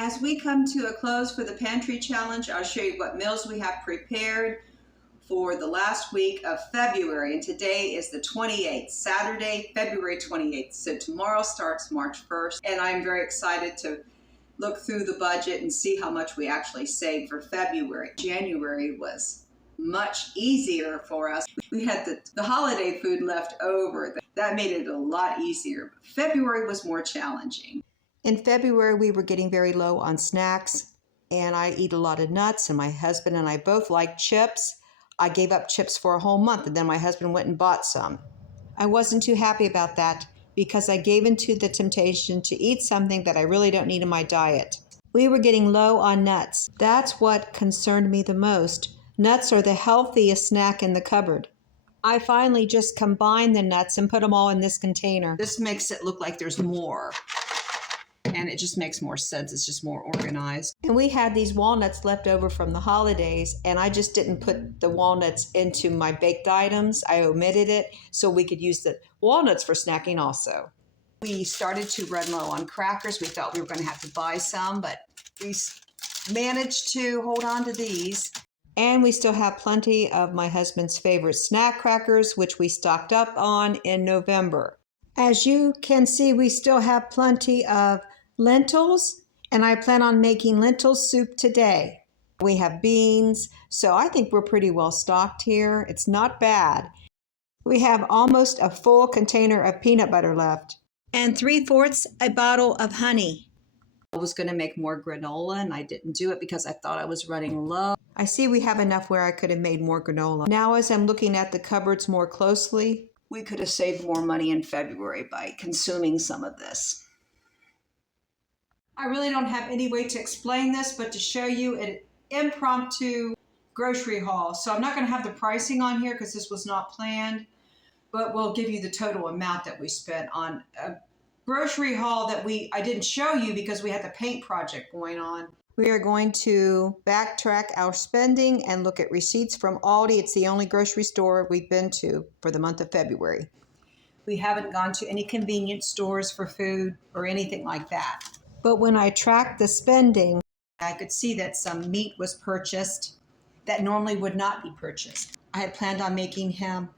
As we come to a close for the pantry challenge, I'll show you what meals we have prepared for the last week of February. And today is the 28th, Saturday, February 28th. So tomorrow starts March 1st. And I'm very excited to look through the budget and see how much we actually saved for February. January was much easier for us. We had the holiday food left over. That made it a lot easier. February was more challenging. In February, we were getting very low on snacks, and I eat a lot of nuts, and my husband and I both like chips. I gave up chips for a whole month, and then my husband went and bought some. I wasn't too happy about that because I gave into the temptation to eat something that I really don't need in my diet. We were getting low on nuts. That's what concerned me the most. Nuts are the healthiest snack in the cupboard. I finally just combined the nuts and put them all in this container. This makes it look like there's more. And it just makes more sense. It's just more organized. And we had these walnuts left over from the holidays, and I just didn't put the walnuts into my baked items. I omitted it so we could use the walnuts for snacking also. We started to run low on crackers. We thought we were going to have to buy some, but we managed to hold on to these. And we still have plenty of my husband's favorite snack crackers, which we stocked up on in November. As you can see, we still have plenty of lentils, and I plan on making lentil soup today. We have beans, so I think we're pretty well stocked here. It's not bad. We have almost a full container of peanut butter left, and 3/4 a bottle of honey. I was going to make more granola, and I didn't do it because I thought I was running low. I see we have enough where I could have made more granola. Now, as I'm looking at the cupboards more closely, we could have saved more money in February by consuming some of this. I really don't have any way to explain this, but to show you an impromptu grocery haul. So I'm not going to have the pricing on here because this was not planned, but we'll give you the total amount that we spent on a grocery haul that I didn't show you because we had the paint project going on. We are going to backtrack our spending and look at receipts from Aldi. It's the only grocery store we've been to for the month of February. We haven't gone to any convenience stores for food or anything like that. But when I tracked the spending, I could see that some meat was purchased that normally would not be purchased. I had planned on making him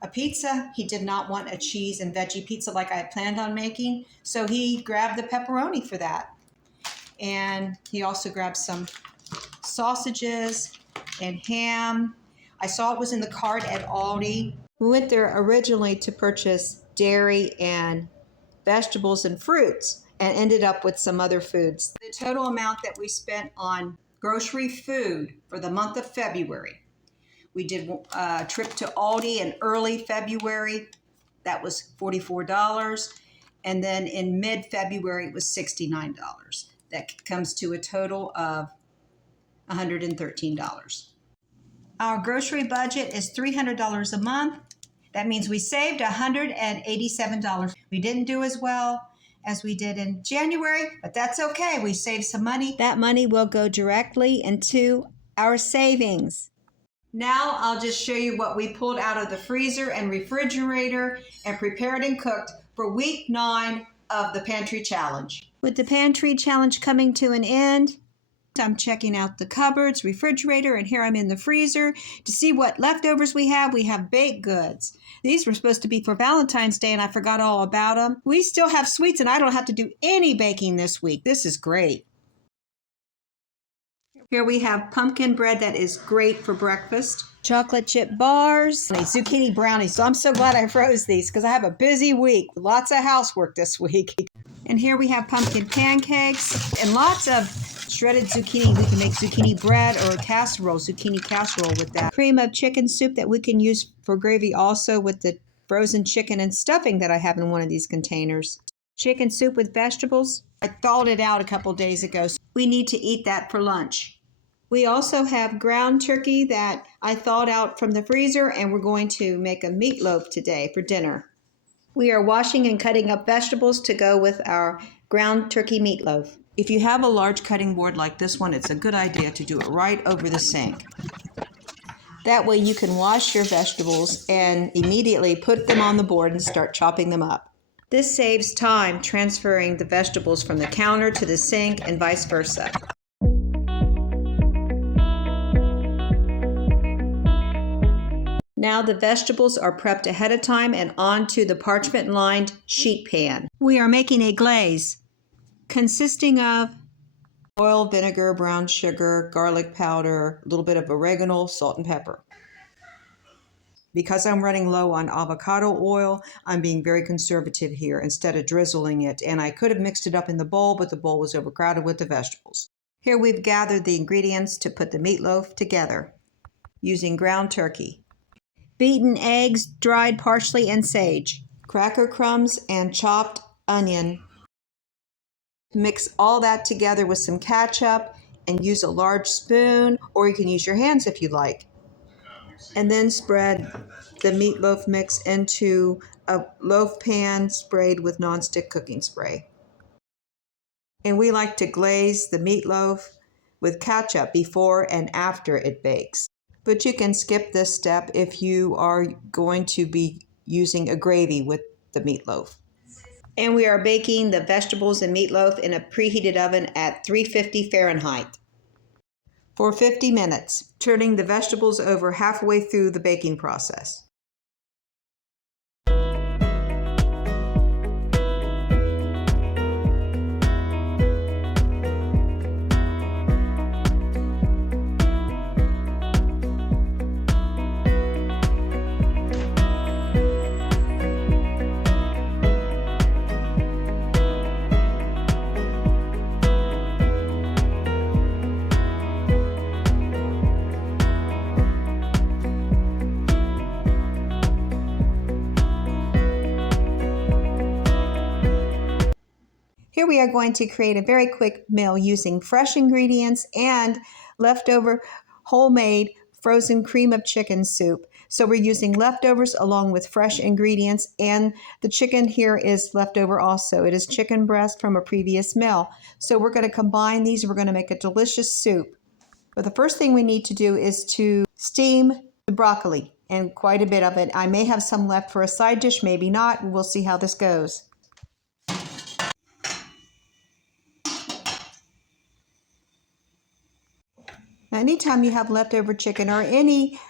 a pizza. He did not want a cheese and veggie pizza like I had planned on making, so he grabbed the pepperoni for that. And he also grabbed some sausages and ham. I saw it was in the cart at Aldi. We went there originally to purchase dairy and vegetables and fruits, and ended up with some other foods. The total amount that we spent on grocery food for the month of February. We did a trip to Aldi in early February. That was $44. And then in mid-February, it was $69. That comes to a total of $113. Our grocery budget is $300 a month. That means we saved $187. We didn't do as well as we did in January, but that's okay. We saved some money. That money will go directly into our savings. Now I'll just show you what we pulled out of the freezer and refrigerator and prepared and cooked for week 9 of the Pantry Challenge. With the Pantry Challenge coming to an end, I'm checking out the cupboards, refrigerator, and here I'm in the freezer to see what leftovers we have. We have baked goods. These were supposed to be for Valentine's Day, and I forgot all about them. We still have sweets, and I don't have to do any baking this week. This is great. Here we have pumpkin bread that is great for breakfast. Chocolate chip bars, and zucchini brownies. So I'm so glad I froze these because I have a busy week. Lots of housework this week. And here we have pumpkin pancakes and lots of shredded zucchini. We can make zucchini bread or zucchini casserole with that. Cream of chicken soup that we can use for gravy also with the frozen chicken and stuffing that I have in one of these containers. Chicken soup with vegetables. I thawed it out a couple days ago, so we need to eat that for lunch. We also have ground turkey that I thawed out from the freezer, and we're going to make a meatloaf today for dinner. We are washing and cutting up vegetables to go with our ground turkey meatloaf. If you have a large cutting board like this one, it's a good idea to do it right over the sink. That way you can wash your vegetables and immediately put them on the board and start chopping them up. This saves time transferring the vegetables from the counter to the sink and vice versa. Now the vegetables are prepped ahead of time and onto the parchment-lined sheet pan. We are making a glaze consisting of oil, vinegar, brown sugar, garlic powder, a little bit of oregano, salt, and pepper. Because I'm running low on avocado oil, I'm being very conservative here instead of drizzling it. And I could have mixed it up in the bowl, but the bowl was overcrowded with the vegetables. Here we've gathered the ingredients to put the meatloaf together using ground turkey, beaten eggs, dried parsley and sage, cracker crumbs, and chopped onion. Mix all that together with some ketchup and use a large spoon, or you can use your hands if you like. And then spread the meatloaf mix into a loaf pan sprayed with nonstick cooking spray. And we like to glaze the meatloaf with ketchup before and after it bakes. But you can skip this step if you are going to be using a gravy with the meatloaf. And we are baking the vegetables and meatloaf in a preheated oven at 350 Fahrenheit for 50 minutes, turning the vegetables over halfway through the baking process. Here we are going to create a very quick meal using fresh ingredients and leftover homemade frozen cream of chicken soup. So we're using leftovers along with fresh ingredients, and the chicken here is leftover also. It is chicken breast from a previous meal. So we're going to combine these. We're going to make a delicious soup. But the first thing we need to do is to steam the broccoli, and quite a bit of it. I may have some left for a side dish, maybe not. We'll see how this goes. Now, anytime you have leftover chicken or any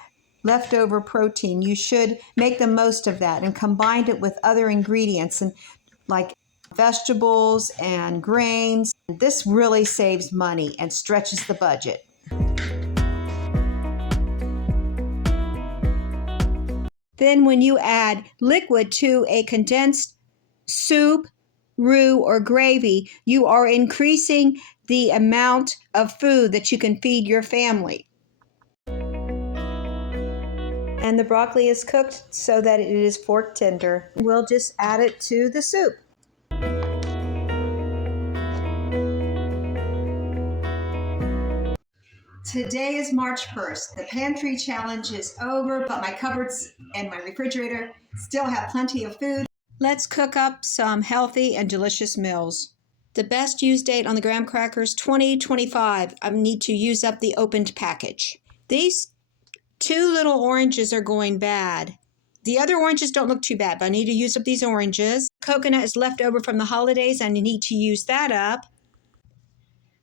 leftover protein, you should make the most of that and combine it with other ingredients and like vegetables and grains. This really saves money and stretches the budget. Then when you add liquid to a condensed soup, roux, or gravy, you are increasing the amount of food that you can feed your family. And the broccoli is cooked so that it is fork tender. We'll just add it to the soup. Today is March 1st. The pantry challenge is over, but my cupboards and my refrigerator still have plenty of food. Let's cook up some healthy and delicious meals. The best use date on the graham crackers, 2025. I need to use up the opened package. These two little oranges are going bad. The other oranges don't look too bad, but I need to use up these oranges. Coconut is left over from the holidays, and I need to use that up.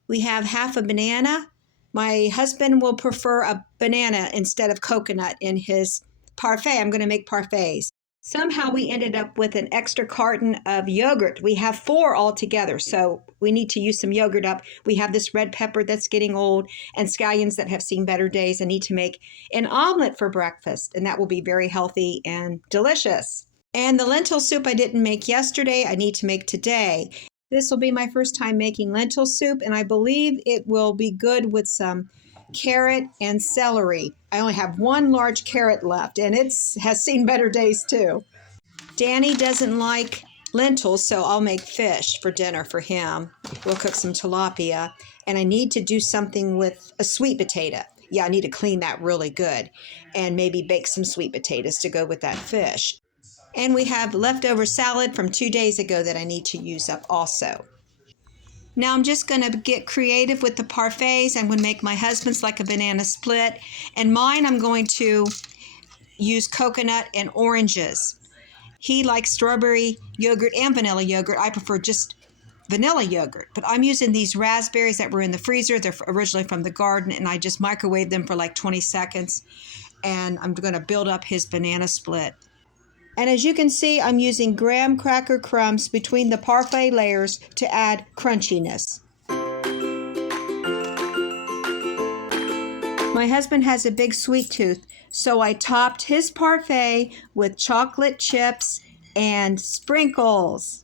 We have half a banana. My husband will prefer a banana instead of coconut in his parfait. I'm going to make parfaits. Somehow we ended up with an extra carton of yogurt. We have 4 altogether, so we need to use some yogurt up. We have this red pepper that's getting old and scallions that have seen better days. I need to make an omelet for breakfast, and that will be very healthy and delicious. And the lentil soup I didn't make yesterday, I need to make today. This will be my first time making lentil soup, and I believe it will be good with some carrot and celery. I only have 1 large carrot left, and it has seen better days too. Danny doesn't like lentils, so I'll make fish for dinner for him. We'll cook some tilapia, and I need to do something with a sweet potato. Yeah, I need to clean that really good and maybe bake some sweet potatoes to go with that fish. And we have leftover salad from 2 days ago that I need to use up also. Now I'm just going to get creative with the parfaits. I'm going to make my husband's like a banana split. And mine I'm going to use coconut and oranges. He likes strawberry yogurt and vanilla yogurt. I prefer just vanilla yogurt, but I'm using these raspberries that were in the freezer. They're originally from the garden, and I just microwaved them for like 20 seconds, and I'm going to build up his banana split. And as you can see, I'm using graham cracker crumbs between the parfait layers to add crunchiness. My husband has a big sweet tooth, so I topped his parfait with chocolate chips and sprinkles.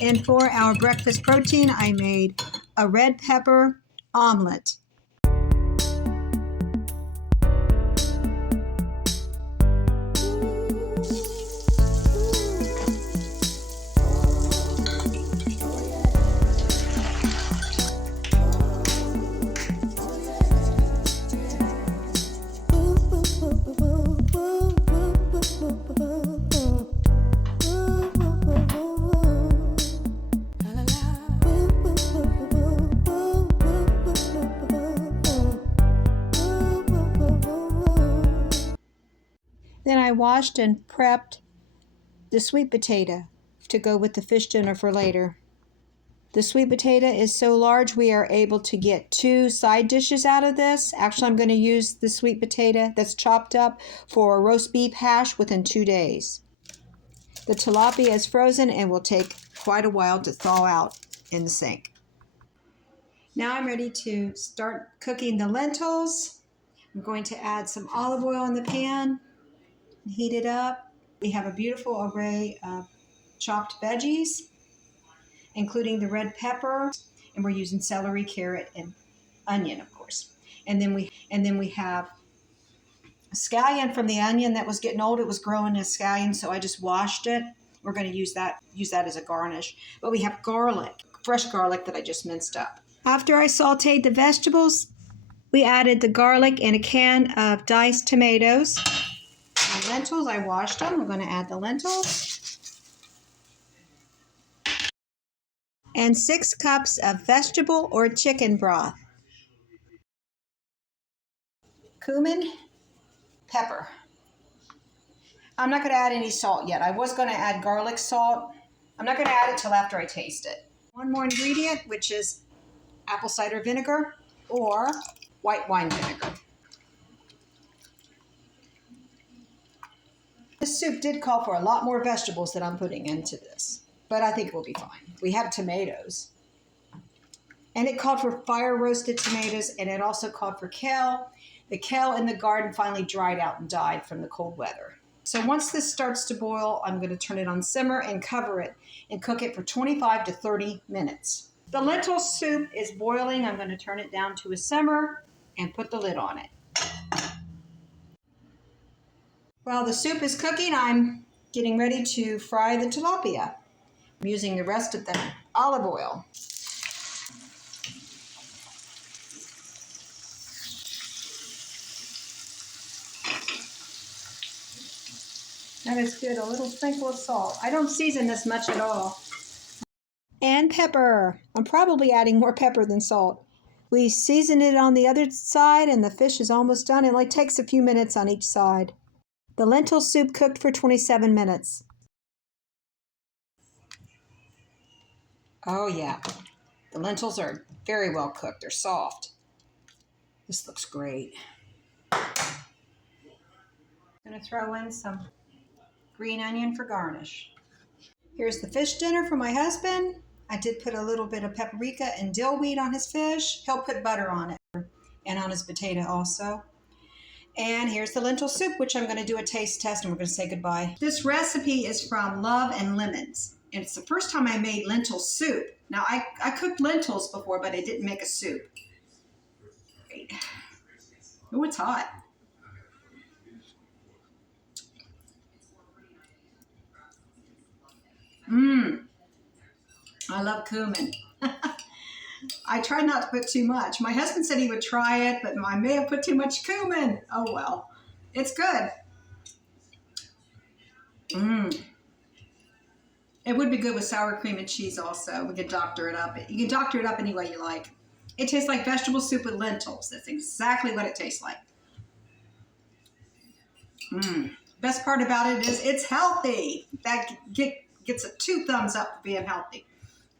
And for our breakfast protein, I made a red pepper omelet. Then I washed and prepped the sweet potato to go with the fish dinner for later. The sweet potato is so large we are able to get 2 side dishes out of this. Actually, I'm going to use the sweet potato that's chopped up for a roast beef hash within 2 days. The tilapia is frozen and will take quite a while to thaw out in the sink. Now I'm ready to start cooking the lentils. I'm going to add some olive oil in the pan. Heat it up. We have a beautiful array of chopped veggies, including the red pepper, and we're using celery, carrot, and onion, of course. And then we have a scallion from the onion that was getting old. It was growing as scallion, so I just washed it. We're going to use that as a garnish. But we have garlic, fresh garlic that I just minced up. After I sauteed the vegetables, we added the garlic and a can of diced tomatoes. My lentils, I washed them. I'm going to add the lentils. And 6 cups of vegetable or chicken broth. Cumin, pepper. I'm not going to add any salt yet. I was going to add garlic salt. I'm not going to add it till after I taste it. One more ingredient, which is apple cider vinegar or white wine vinegar. This soup did call for a lot more vegetables that I'm putting into this, but I think it will be fine. We have tomatoes. And it called for fire roasted tomatoes, and it also called for kale. The kale in the garden finally dried out and died from the cold weather. So once this starts to boil, I'm going to turn it on simmer and cover it and cook it for 25 to 30 minutes. The lentil soup is boiling. I'm going to turn it down to a simmer and put the lid on it. While the soup is cooking, I'm getting ready to fry the tilapia. I'm using the rest of the olive oil. That is good. A little sprinkle of salt. I don't season this much at all. And pepper. I'm probably adding more pepper than salt. We season it on the other side and the fish is almost done. It only takes a few minutes on each side. The lentil soup cooked for 27 minutes. Oh yeah, the lentils are very well cooked. They're soft. This looks great. I'm going to throw in some green onion for garnish. Here's the fish dinner for my husband. I did put a little bit of paprika and dill weed on his fish. He'll put butter on it and on his potato also. And here's the lentil soup, which I'm going to do a taste test, and we're going to say goodbye. This recipe is from Love and Lemons, and it's the first time I made lentil soup. Now, I cooked lentils before, but I didn't make a soup. Great. Oh, it's hot. I love cumin. I try not to put too much. My husband said he would try it, but I may have put too much cumin. Oh well, it's good. It would be good with sour cream and cheese also. We could doctor it up. You can doctor it up any way you like. It tastes like vegetable soup with lentils. That's exactly what it tastes like. Best part about it is it's healthy. That gets a 2 thumbs up for being healthy.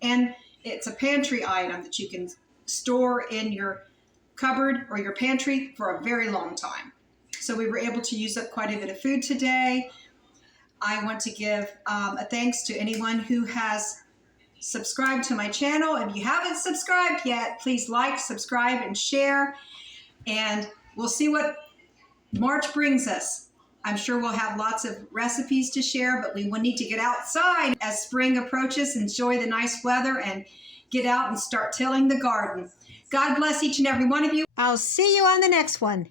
And it's a pantry item that you can store in your cupboard or your pantry for a very long time. So we were able to use up quite a bit of food today. I want to give a thanks to anyone who has subscribed to my channel. If you haven't subscribed yet, please like, subscribe, and share. And we'll see what March brings us. I'm sure we'll have lots of recipes to share, but we will need to get outside as spring approaches, enjoy the nice weather, and get out and start tilling the garden. God bless each and every one of you. I'll see you on the next one.